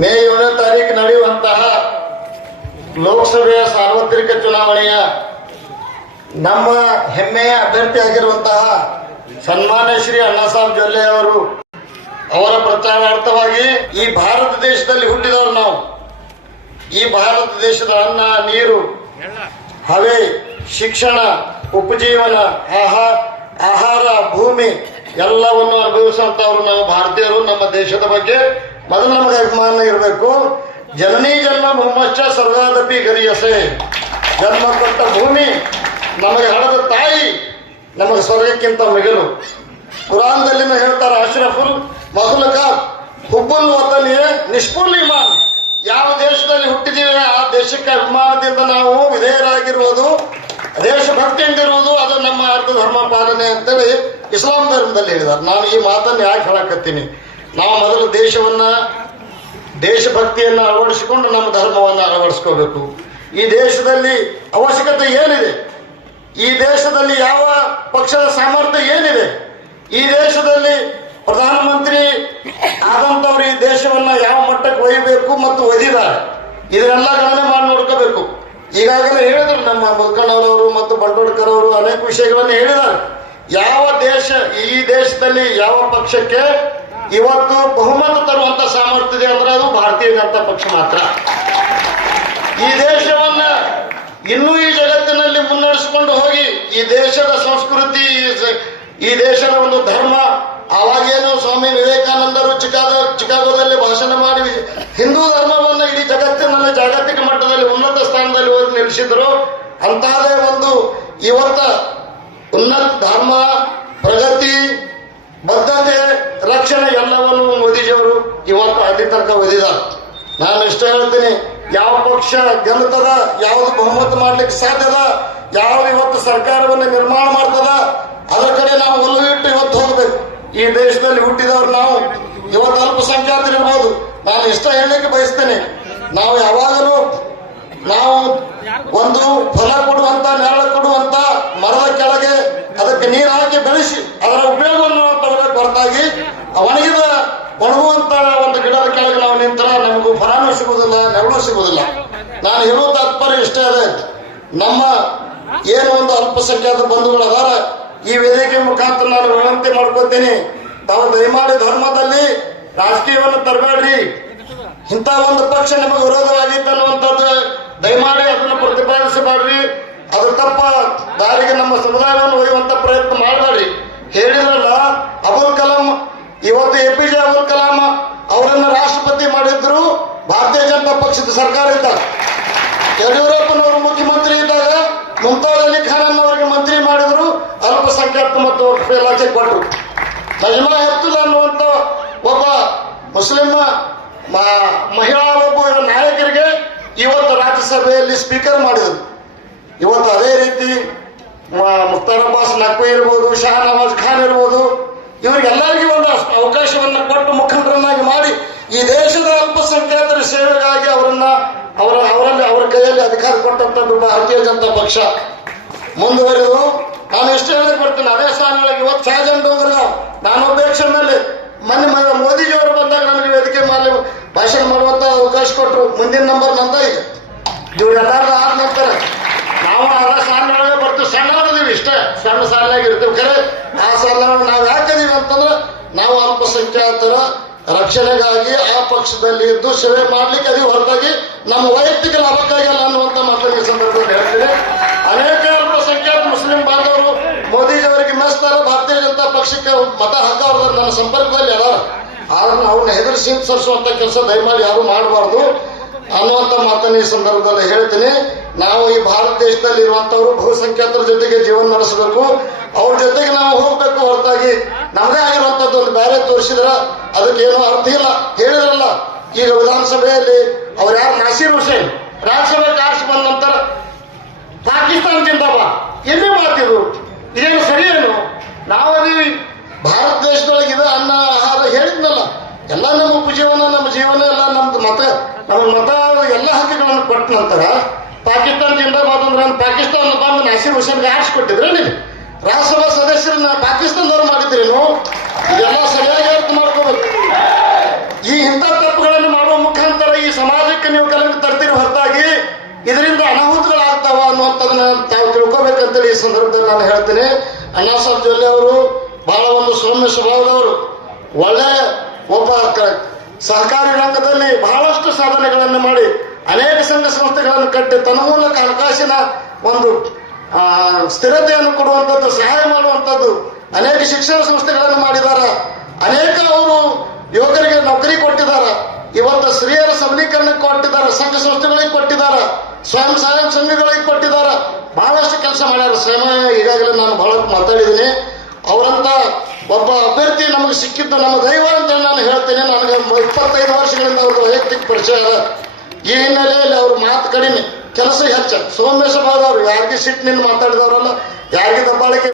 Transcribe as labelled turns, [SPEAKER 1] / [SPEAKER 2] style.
[SPEAKER 1] ಮೇ ಏಳನೇ ತಾರೀಕು ನಡೆಯುವಂತಹ ಲೋಕಸಭೆಯ ಸಾರ್ವತ್ರಿಕ ಚುನಾವಣೆಯ ನಮ್ಮ ಹೆಮ್ಮೆಯ ಅಭ್ಯರ್ಥಿಯಾಗಿರುವಂತಹ ಸನ್ಮಾನ್ಯ ಶ್ರೀ ಅಣ್ಣಾಸಾಬ್ ಜೊಲ್ಲೆ ಅವರು, ಅವರ ಪ್ರಚಾರಾರ್ಥವಾಗಿ ಈ ಭಾರತ ದೇಶದಲ್ಲಿ ಹುಟ್ಟಿದವರು ನಾವು. ಈ ಭಾರತ ದೇಶದ ಅನ್ನ, ನೀರು, ಹವೆ, ಶಿಕ್ಷಣ, ಉಪಜೀವನ ಆಹಾರ ಆಹಾರ, ಭೂಮಿ ಎಲ್ಲವನ್ನು ಅನುಭವಿಸುವಂತವ್ರು ನಾವು ಭಾರತೀಯರು ನಮ್ಮ ದೇಶದ ಬಗ್ಗೆ ಮೊದಲು ನಮಗೆ ಅಭಿಮಾನ ಇರಬೇಕು. ಜನನಿ ಜನ್ಮ ಮುಮ್ಮಚ್ಚ ಸರ್ವಾದಪಿ ಗರಿಯಸೆ. ಜನ್ಮ ಕೊಟ್ಟ ಭೂಮಿ ನಮಗೆ ಹಣದ ತಾಯಿ ನಮಗೆ ಸ್ವರ್ಗಕ್ಕಿಂತ ಮಿಗಿಲು. ಕುರಾನ್ದಲ್ಲಿ ಹೇಳ್ತಾರೆ, ಅಶ್ರಫುಲ್ ಮಹುಲಕ ಹುಬ್ಬುಲ್ ವತನಿಯೇ ನಿಷ್ಫುಲ್ ಇಮಾನ್ ಯಾವ ದೇಶದಲ್ಲಿ ಹುಟ್ಟಿದೀವಿ ಆ ದೇಶಕ್ಕೆ ಅಭಿಮಾನದಿಂದ ನಾವು ವಿಧೇಯರಾಗಿರುವುದು ದೇಶಭಕ್ತಿಯಿಂದ ಇರುವುದು ಅದು ನಮ್ಮ ಅರ್ಧ ಧರ್ಮ ಪಾಲನೆ ಅಂತೇಳಿ ಇಸ್ಲಾಂ ಧರ್ಮದಲ್ಲಿ ಹೇಳಿದ್ದಾರೆ. ನಾನು ಈ ಮಾತನ್ನು ಯಾಕೆ ಹೇಳಕತ್ತೀನಿ? ನಾವು ಮೊದಲು ದೇಶವನ್ನ, ದೇಶಭಕ್ತಿಯನ್ನು ಅಳವಡಿಸಿಕೊಂಡು ನಮ್ಮ ಧರ್ಮವನ್ನು ಅಳವಡಿಸ್ಕೋಬೇಕು. ಈ ದೇಶದಲ್ಲಿ ಅವಶ್ಯಕತೆ ಏನಿದೆ? ಈ ದೇಶದಲ್ಲಿ ಯಾವ ಪಕ್ಷದ ಸಾಮರ್ಥ್ಯ ಏನಿದೆ? ಈ ದೇಶದಲ್ಲಿ ಪ್ರಧಾನಮಂತ್ರಿ ಆದಂತವ್ರು ಈ ದೇಶವನ್ನ ಯಾವ ಮಟ್ಟಕ್ಕೆ ಒಯ್ಯಬೇಕು ಮತ್ತು ಒಯ್ದಿದ್ದಾರೆ? ಇದನ್ನೆಲ್ಲ ಗಣನೆ ಮಾಡಿ ನೋಡ್ಕೋಬೇಕು. ಈಗಾಗಲೇ ಹೇಳಿದ್ರು ನಮ್ಮ ಮುದ್ಕಣ್ಣವರವರು ಮತ್ತು ಬಂಡೋಡ್ಕರ್ ಅವರು ಅನೇಕ ವಿಷಯಗಳನ್ನು ಹೇಳಿದ್ದಾರೆ. ಯಾವ ದೇಶ, ಈ ದೇಶದಲ್ಲಿ ಯಾವ ಪಕ್ಷಕ್ಕೆ ಇವತ್ತು ಬಹುಮತ ತರುವಂತ ಸಾಮರ್ಥ್ಯ ಇದೆ ಅಂದ್ರೆ ಅದು ಭಾರತೀಯ ಜನತಾ ಪಕ್ಷ ಮಾತ್ರ. ಈ ದೇಶವನ್ನ ಇನ್ನೂ ಈ ಜಗತ್ತಿನಲ್ಲಿ ಮುನ್ನಡೆಸಿಕೊಂಡು ಹೋಗಿ ಈ ದೇಶದ ಸಂಸ್ಕೃತಿ, ಈ ದೇಶದ ಒಂದು ಧರ್ಮ ಅವಾಗೇನು ಸ್ವಾಮಿ ವಿವೇಕಾನಂದರು ಚಿಕಾಗೋ, ಚಿಕಾಗೋದಲ್ಲಿ ಭಾಷಣ ಮಾಡಿ ಹಿಂದೂ ಧರ್ಮವನ್ನ ಅಂತಹದೇ ಒಂದು ಇವತ್ತ ಉನ್ನತ ಧರ್ಮ, ಪ್ರಗತಿ, ಬದ್ಧತೆ, ರಕ್ಷಣೆ ಎಲ್ಲವನ್ನು ಮೋದಿಜಿಯವರು ಇವತ್ತು ಅಲ್ಲಿ ತನಕ ಓದಿದ್ದಾರೆ ನಾನು ಇಷ್ಟ ಹೇಳ್ತೀನಿ, ಯಾವ ಪಕ್ಷ ಗೆಲ್ತದ ಯಾವ್ದು ಬಹುಮತ ಮಾಡ್ಲಿಕ್ಕೆ ಸಾಧ್ಯದ ಯಾವ್ದು ಇವತ್ತು ಸರ್ಕಾರವನ್ನು ನಿರ್ಮಾಣ ಮಾಡ್ತದ, ಅದರ ಕಡೆ ನಾವು ಒಲ್ಲು ಇಟ್ಟು ಇವತ್ತು ಹೋಗ್ಬೇಕು. ಈ ದೇಶದಲ್ಲಿ ಹುಟ್ಟಿದವರು ನಾವು. ಇವತ್ತು ಅಲ್ಪಸಂಖ್ಯಾತರು ಇರ್ಬೋದು ನಾನು ಇಷ್ಟ ಹೇಳಲಿಕ್ಕೆ ಬಯಸ್ತೇನೆ, ನಾವು ಯಾವಾಗಲೂ ನಾವು ಒಂದು ಫಲ ಕೊಡುವಂತ, ನೆರಳು ಕೊಡುವಂತ ಮರದ ಕೆಳಗೆ ಅದಕ್ಕೆ ನೀರು ಹಾಕಿ ಬೆಳೆಸಿ, ಅದರ ಉಪಯೋಗವನ್ನು ಹೊರತಾಗಿ. ಒಣಗಿದ ಒಣಗುವಂತ ಒಂದು ಗಿಡದ ಕೆಳಗೆ ನಾವು ನಿಂತರ ನಮಗೂ ಫಲಾನು ಸಿಗುವುದಿಲ್ಲ, ನೆರಳು ಸಿಗುವುದಿಲ್ಲ. ನಾನು ಹೇಳುವ ತಾತ್ಪರ್ಯ ಇಷ್ಟೇ ಅದೇ. ನಮ್ಮ ಏನು ಒಂದು ಅಲ್ಪಸಂಖ್ಯಾತ ಬಂಧುಗಳು ಅದಾರ, ಈ ವೇದಿಕೆ ಮುಖಾಂತರ ನಾನು ವಿನಂತಿ ಮಾಡ್ಕೋತೀನಿ. ತಾವು ದಯಮಾಡಿ ಧರ್ಮದಲ್ಲಿ ರಾಜಕೀಯವನ್ನು ತರಬೇಡ್ರಿ. ಇಂಥ ಒಂದು ಪಕ್ಷ ನಿಮಗೆ ವಿರೋಧವಾಗಿತ್ತು ಅನ್ನುವಂಥದ್ದು, ದಯಮಾಡಿ ಅದನ್ನು ಪ್ರತಿಪಾದಿಸಬೇಡ್ರಿ. ಅದು ತಪ್ಪ. ದಾರಿಗೆ ನಮ್ಮ ಸಮುದಾಯವನ್ನು ಒಯ್ಯುವಂತ ಪ್ರಯತ್ನ ಮಾಡಬೇಡಿ. ಹೇಳಿದ್ರಲ್ಲ, ಅಬುಲ್ ಕಲಾಂ, ಇವತ್ತು A P J Abul Kalam ಅವರನ್ನ ರಾಷ್ಟ್ರಪತಿ ಮಾಡಿದ್ರು. ಭಾರತೀಯ ಜನತಾ ಪಕ್ಷದ ಸರ್ಕಾರ ಇದ್ದಾಗ. ಯಡಿಯೂರಪ್ಪನವರು ಮುಖ್ಯಮಂತ್ರಿ ಇದ್ದಾಗ ಮುಮ್ತಾಜ್ ಅಲಿ ಖಾನ್ ಅವರಿಗೆ ಮಂತ್ರಿ ಮಾಡಿದ್ರು. ಅಲ್ಪಸಂಖ್ಯಾತ ಮತ್ತು ಇಲಾಖೆ ಕೊಟ್ಟರು ನಜ್ಮಾ ಹೆಪ್ತುಲ್ಲಾ ಅನ್ನುವಂತ ಒಬ್ಬ ಮುಸ್ಲಿಂ ಮಹಿಳಾ ನಾಯಕರಿಗೆ ಇವತ್ತು ರಾಜ್ಯಸಭೆಯಲ್ಲಿ ಸ್ಪೀಕರ್ ಮಾಡಿದರು. ಇವತ್ತು ಅದೇ ರೀತಿ ಮುಖ್ತಾರ್ ಅಬ್ಬಾಸ್ ನಕ್ವಿ ಇರ್ಬೋದು ಶಾ ನವಾಜ್ ಖಾನ್ ಇರ್ಬೋದು, ಇವರಿಗೆಲ್ಲರಿಗೂ ಒಂದು ಅವಕಾಶವನ್ನು ಕೊಟ್ಟು ಮುಖಂಡರನ್ನಾಗಿ ಮಾಡಿ ಈ ದೇಶದ ಅಲ್ಪಸಂಖ್ಯಾತರ ಸೇವೆಗಾಗಿ ಅವರನ್ನ ಅವರ, ಅವರಲ್ಲಿ, ಅವರ ಕೈಯಲ್ಲಿ ಅಧಿಕಾರ ಕೊಟ್ಟಂತದ್ದು ಭಾರತೀಯ ಜನತಾ ಪಕ್ಷ. ಮುಂದುವರೆದು, ನಾನು ಎಷ್ಟು ಹೇಳಿದ್ರೆ ಬರ್ತೀನಿ ಅದೇ ಸ್ಥಾನಗಳಿಗೆ ಇವತ್ತು ಡೋಂಗರ್ಗಾವ್ ನಾನು ಅಪೇಕ್ಷೆ ಮೇಲೆ ಮೊನ್ನೆ ಮ- ಮೋದಿಜಿಯವರು ಬಂದಾಗ ನನಗೆ ವೇದಿಕೆ ಮಾಡಿ ಮಾಡುವಂತ ಅವಕಾಶ ಕೊಟ್ಟರು ಮುಂದಿನ ನಂಬರ್ ನಂದ ಈಗ ಇವ್ರು ಎಲ್ಲಾರು ಆದ ನಂತರ ನಾವು ಅದ ಸಾಲಿನೊಳಗೆ ಬರ್ತೀವಿ. ಸಣ್ಣವರದೀವಿ ಇಷ್ಟೇ. ಸಣ್ಣ ಸಾಲಿನಾಗ ಇರ್ತೀವಿ ಖರೆ, ಆ ಸಾಲಿನೊಳಗೆ ನಾವು ಯಾಕದೀವಿ ಅಂತಂದ್ರೆ ನಾವು ಅಲ್ಪಸಂಖ್ಯಾತರ ರಕ್ಷಣೆಗಾಗಿ ಆ ಪಕ್ಷದಲ್ಲಿ ಇದ್ದು ಸೇವೆ ಮಾಡ್ಲಿಕ್ಕೆ ಅದೇ ಹೊರತಾಗಿ ನಮ್ಮ ವೈಯಕ್ತಿಕ ಲಾಭಕ್ಕಾಗಿ ಅಲ್ಲ ಅನ್ನುವಂತ ಮಾತನ್ನು ಈ ಸಂದರ್ಭದಲ್ಲಿ ಹೇಳ್ತೀನಿ. ಅನೇಕ ಅಲ್ಪಸಂಖ್ಯಾತ ಮುಸ್ಲಿಂ ಬಾಂಧವರು ಮೋದಿಜಿ ಅವರಿಗೆ ಮೆಸ್ತಾರ ಭಾರತೀಯ ಜನತಾ ಪಕ್ಷಕ್ಕೆ ಮತ ಹಾಕವ್ರ ನನ್ನ ಸಂಪರ್ಕದಲ್ಲಿ ಅದಾರ. ಆದ್ರೆ ಅವ್ರನ್ನ ಹೆದರಿಸಿ ಸರಿಸುವಂತ ಕೆಲಸ ದಯಮಾಡಿ ಯಾರು ಮಾಡಬಾರ್ದು ಅನ್ನುವಂತ ಮಾತನ್ನ ಈ ಸಂದರ್ಭದಲ್ಲಿ ಹೇಳ್ತೀನಿ. ನಾವು ಈ ಭಾರತ ದೇಶದಲ್ಲಿ ಇರುವಂತವ್ರು ಬಹುಸಂಖ್ಯಾತರ ಜೊತೆಗೆ ಜೀವನ ನಡೆಸಬೇಕು. ಅವ್ರ ಜೊತೆಗೆ ನಾವು ಹೋಗ್ಬೇಕು ಹೊರತಾಗಿ. ನಮ್ಮದೇ ಆಗಿರುವಂತದ್ದು ಒಂದು ಬೇರೆ ತೋರಿಸಿದ್ರ ಅದಕ್ಕೆ ಏನು ಅರ್ಥ ಇಲ್ಲ. ಹೇಳಿದ್ರಲ್ಲ, ಈಗ ವಿಧಾನಸಭೆಯಲ್ಲಿ ಅವ್ರು ಯಾರು, ನಾಸೀರ್ ಹುಸೇನ್ ರಾಜ್ಯಸಭೆಗೆ ಆರಿಸಿ ಬಂದ ನಂತರ ಪಾಕಿಸ್ತಾನ ಜಿಂದಾಬಾದ್ ಎಲ್ಲಿ ಮಾತಿದು ಇದೇನು ಸರಿಯೇನು ನಾವದೀವಿ ಭಾರತ ದೇಶದೊಳಗೆ ಇದು ಅನ್ನ ಆಹಾರ ಹೇಳಿದ್ನಲ್ಲ ಎಲ್ಲ ನಮ್ಮ ಉಪಜೀವನ ನಮ್ಮ ಜೀವನ ಎಲ್ಲ ನಮ್ದು ಮತ ನಮ್ಮ ಮತ ಎಲ್ಲ ಹಕ್ಕುಗಳನ್ನು ಕೊಟ್ಟ ನಂತರ ಪಾಕಿಸ್ತಾನ ಜಿಂದಾಬಾದ್ ಅಂದ್ರೆ ಪಾಕಿಸ್ತಾನ ಬಂದು ನಸೀರ್ ಹುಸೇನ್ಗೆ ಆರಿಸ್ಕೊಟ್ಟಿದ್ರೆ ನೀವು ರಾಜ್ಯಸಭಾ ಸದಸ್ಯರನ್ನ ಪಾಕಿಸ್ತಾನದವ್ರು ಮಾಡಿದ್ರೇನು? ಇದೆಲ್ಲ ಸರಿಯಾಗಿ ಅರ್ಥ ಮಾಡ್ಕೋಬೇಕು. ಈ ಇಂಥ ತಪ್ಪುಗಳನ್ನು ಮಾಡುವ ಮುಖಾಂತರ ಈ ಸಮಾಜಕ್ಕೆ ನೀವು ಕಲಂಕ ತರ್ತೀರಿ ಹೊರತಾಗಿ ಇದರಿಂದ ಅನಾಹುತಗಳಾಗ್ತಾವ ಅನ್ನುವಂಥದ್ದನ್ನ ತಾವು ತಿಳ್ಕೊಬೇಕಂತೇಳಿ ಈ ಸಂದರ್ಭದಲ್ಲಿ ನಾನು ಹೇಳ್ತೀನಿ. ಅಣ್ಣಾ ಸಾಹೇಬ್ ಜೊಲ್ಲೆ ಅವರು ಬಹಳ ಒಂದು ಸೌಮ್ಯ ಸ್ವಭಾವದವರು. ಒಳ್ಳೆ ಒಬ್ಬ ಸಹಕಾರಿ ರಂಗದಲ್ಲಿ ಬಹಳಷ್ಟು ಸಾಧನೆಗಳನ್ನು ಮಾಡಿ ಅನೇಕ ಸಂಘ ಸಂಸ್ಥೆಗಳನ್ನು ಕಟ್ಟಿ ತನ್ನ ಮೂಲಕ ಹಣಕಾಸಿನ ಒಂದು ಸ್ಥಿರತೆಯನ್ನು ಕೊಡುವಂಥದ್ದು, ಸಹಾಯ ಮಾಡುವಂಥದ್ದು ಅನೇಕ ಶಿಕ್ಷಣ ಸಂಸ್ಥೆಗಳನ್ನು ಮಾಡಿದಾರ ಅನೇಕ ಅವರು ಯುವಕರಿಗೆ ನೌಕರಿ ಕೊಟ್ಟಿದ್ದಾರೆ. ಇವತ್ತು ಸ್ತ್ರೀಯರ ಸಬಲೀಕರಣಕ್ಕೆ ಕೊಟ್ಟಿದ್ದಾರೆ, ಸಂಘ ಸಂಸ್ಥೆಗಳಿಗೆ ಕೊಟ್ಟಿದ್ದಾರೆ, ಸ್ವಯಂ ಸಹಾಯ ಸಂಘಗಳಿಗೆ ಕೊಟ್ಟಿದ್ದಾರೆ. ಬಹಳಷ್ಟು ಕೆಲಸ ಮಾಡ್ಯಾರ. ಸ್ವಯಂ ಈಗಾಗಲೇ ನಾನು ಬಹಳ ಮಾತಾಡಿದ್ದೀನಿ. ಅವರಂತ ಒಬ್ಬ ಅಭ್ಯರ್ಥಿ ನಮಗೆ ಸಿಕ್ಕಿದ್ದು ನಮ್ಮ ದೈವ ನಾನು ಹೇಳ್ತೇನೆ, ನನಗೆ ಇಪ್ಪತ್ತೈದು ವರ್ಷಗಳಿಂದ ಅವ್ರ ವೈಯಕ್ತಿಕ ಪರಿಚಯ ಅದ. ಈ ಹಿನ್ನೆಲೆಯಲ್ಲಿ ಅವ್ರ ಮಾತು ಕಡಿಮೆ. ಕೆಲಸ ಹೆಚ್ಚ ಸೋಮೇಶ್ವರ ಅವರು ಯಾರಿಗೆ ಸಿಟ್ಟಿನಿಂದ ಮಾತಾಡಿದವರಲ್ಲ, ಯಾರಿಗೆ ದಬ್ಬಾಳಿಕೆ